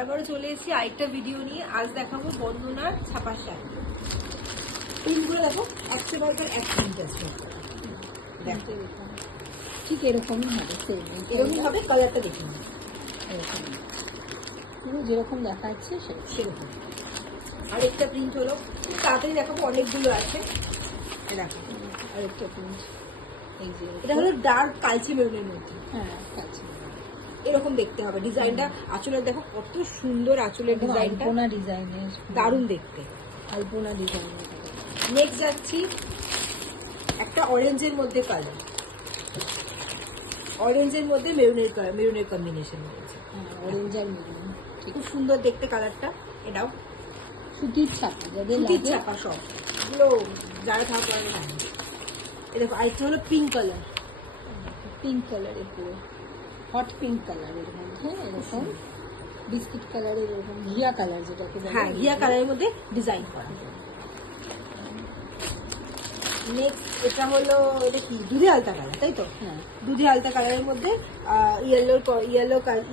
তারপরে চলে এসেছি আরেকটা ভিডিও নিয়ে। আজ দেখাবো বন্দনার ছাপার শাড়ি। প্রিন্টগুলো দেখো, একেবারে এক প্রিন্ট আছে, ঠিক এরকমই হবে, সেম এরকমই হবে। কালারটা দেখুন, এরকম পুরো যেরকম দেখাচ্ছে সেরকম। আরেকটা প্রিন্ট হলো, খুব তাড়াতাড়ি দেখাবো, অনেকগুলো আছে। দেখো আরেকটা প্রিন্ট, এই যে এটা হলো ডার্ক কালচে মেরুনের মধ্যে। হ্যাঁ কাছে এরকম দেখতে হবে ডিজাইনটা। আঁচলের দেখো কত সুন্দর আঁচলের ডিজাইনটা, আলপনা ডিজাইনের, দারুণ দেখতে। আলপনা ডিজাইনের। নেক্সট যাচ্ছি একটা অরেঞ্জের মধ্যে কালার, অরেঞ্জের মধ্যে মেরুনের কম্বিনেশন রয়েছে। হ্যাঁ অরেঞ্জ আর মেরুন, খুব সুন্দর দেখতে কালারটা। এটাও সুতির ছাপা, যাদের সুতির লাগে ছাপা সব এগুলো যারা থাকা করে না। দেখো আরেকটা হলো পিঙ্ক কালার, পিঙ্ক কালারের, পুরো হট পিঙ্ক কালারের মধ্যে এরকম বিস্কিট কালারের, এরকম ঘিয়া কালার যেটাকে বলে। হ্যাঁ ঘিয়া কালারের মধ্যে ডিজাইন করা। নেক্সট এটা হলো, এটা কি দুধে আলতা কালার, তাই তো? হ্যাঁ দুধে আলতা কালারের মধ্যে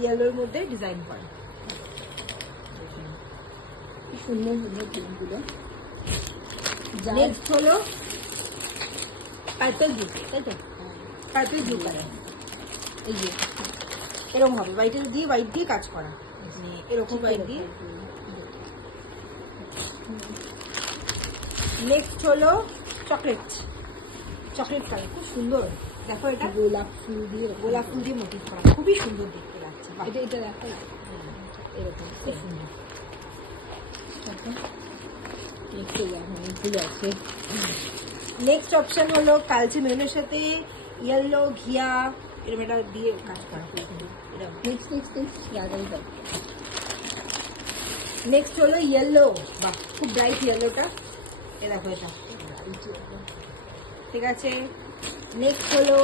ইয়েলোর মধ্যে ডিজাইন করা। কি সুন্দর সুন্দর প্রিন্টগুলো। নেক্সট হলো পার্পল ব্লু, তাই তো? পার্পল ব্লু কালার, এই যে এরকম হবে, হোয়াইট দিয়ে কাজ করা, মানে এরকম হোয়াইট দিয়ে। নেক্সট হলো চকলেট কালার, খুব সুন্দর। দেখো এটা গোলাপ ফুল দিয়ে, মোটিভ করা, খুবই সুন্দর দেখতে লাগছে। এটা দেখো না, এরকম খুব সুন্দর। দেখতে যাবো, অনেকগুলো আছে। নেক্সট অপশন হলো কালচে মেরুনের সাথে ইয়েলো ঘিয়া এরকম এটা দিয়ে কাজ করা, খুব সুন্দর। নেক্সট লাগাই দাও। নেক্সট হলো ইয়েলো, বাহ খুব ব্রাইট ইয়েলোটা, এ দেখো এটা, ঠিক আছে। নেক্সট হলো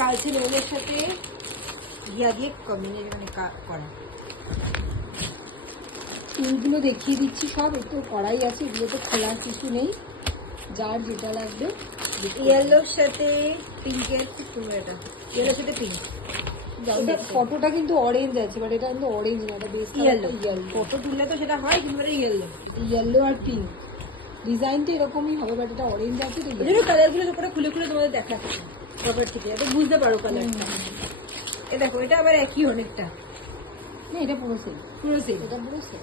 কালচে মেরুনের সাথে ঘিয়া দিয়ে কম্বিনেশন করা। ফুলগুলো দেখিয়ে দিচ্ছি সব, একটু কড়াই আছে, এগুলো তো খোলার কিছু নেই, যার যেটা লাগবে। ইয়েলোর সাথে পিঙ্কের, খুব সুন্দর এটা, ইয়েলোর সাথে পিঙ্ক। ফটোটা কিন্তু অরেঞ্জ আছে, বাট এটা কিন্তু অরেঞ্জ না, এটা বেশ ইয়েলো, ইয়েলো। ফটো তুললে তো সেটা হয়, কিন্তু এটা ইয়েলো। ইয়েলো আর পিঙ্ক ডিজাইনটা এরকমই হবে, বাট এটা অরেঞ্জ আছে তো। ওই কালারগুলো উপরে খুলে খুলে তোমাদের দেখাচ্ছি প্রপার, ঠিক আছে, বুঝতে পারো কালারটা। এ দেখো এটা আবার একই অনেকটা, না এটা পুরো সেম, এটা পুরো সেম।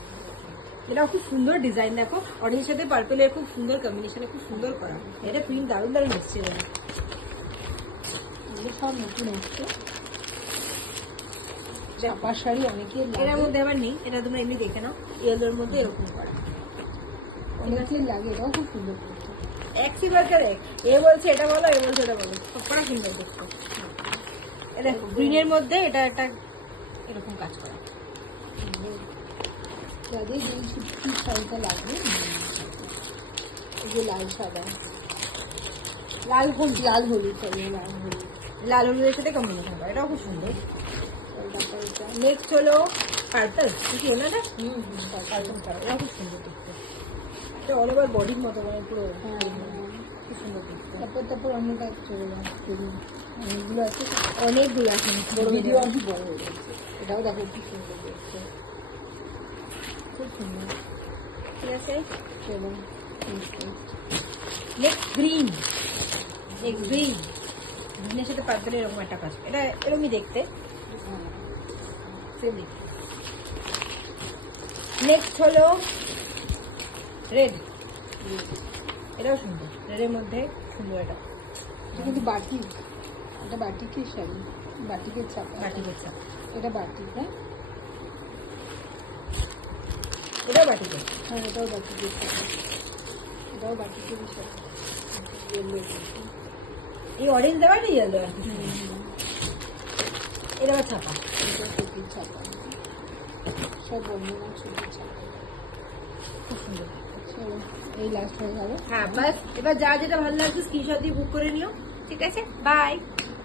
এটাও খুব সুন্দর ডিজাইন। দেখো অরেঞ্জের সাথে পার্পেলের খুব সুন্দর কম্বিনেশনে, খুব সুন্দর করা। এটা প্রিন্ট দারুণ দারুণ এসছে। এগুলো সব নতুন এসছে। ছাপার শাড়ি অনেকের এটার লাগে, মধ্যে আবার নেই, এটা তোমরা এমনি দেখে নাও, ইয়েলোর মধ্যে এরকম করা, অনেকের লাগে, এটাও খুব সুন্দর। একেবারে এ বলছে এটা বলো, এ বলছে এটা বলো, সবকটা সুন্দর দেখতে। এ দেখো গ্রিনের মধ্যে এটা একটা এরকম কাজ করা। যাদের এই সুতির শাড়িটা লাগবে, এই যে লাল সাদা, লাল হলুদ, লাল হলুদের সাথে কম্বিনেশন করা, এটাও খুব সুন্দর। নেক্সট হলো পার্পল, কি হলো না? পার্পল কালার, এটাও খুব সুন্দর দেখতে। এটা অল ওভার বডির মতো, মানে পুরো খুব সুন্দর দেখতে। তারপর অন্য কাজ চলে যায়, অনেকগুলো আছে, অনেকগুলো আছে, বড় ভিডিও অনেক বড় হয়ে যাচ্ছে। এটাও দেখো কি সুন্দর দেখতে, খুব সুন্দর। ঠিক আছে। চলো নেক্সট গ্রিনের সাথে পার্পলের এরকম একটা কাজ, এটা এরকমই দেখতে। নেক্সট হলো রেড, এটাও সুন্দর, রেডের মধ্যে সুন্দর। এটা কিন্তু বাটিক, এটা বাটিকের শাড়ি, বাটিকের ছাপা, বাটিকের ছাপ, এটা বাটিক। হ্যাঁ এটাও বাটিকের। হ্যাঁ এটাও বাটিকের ছাপা, এটাও বাটিকেরই শাড়ি। এই অরেঞ্জ দেওয়া না ইয়েলো, এটা আবার ছাপা, এটা সুতির ছাপা, সব বন্ধুরা সুতির ছাপা, খুব সুন্দর। চলো এই লাস্ট হয়ে গেল। হ্যাঁ বাস, এবার যা যেটা ভালো লাগছে স্ক্রিনশট দিয়ে বুক করে নিও, ঠিক আছে, বাই।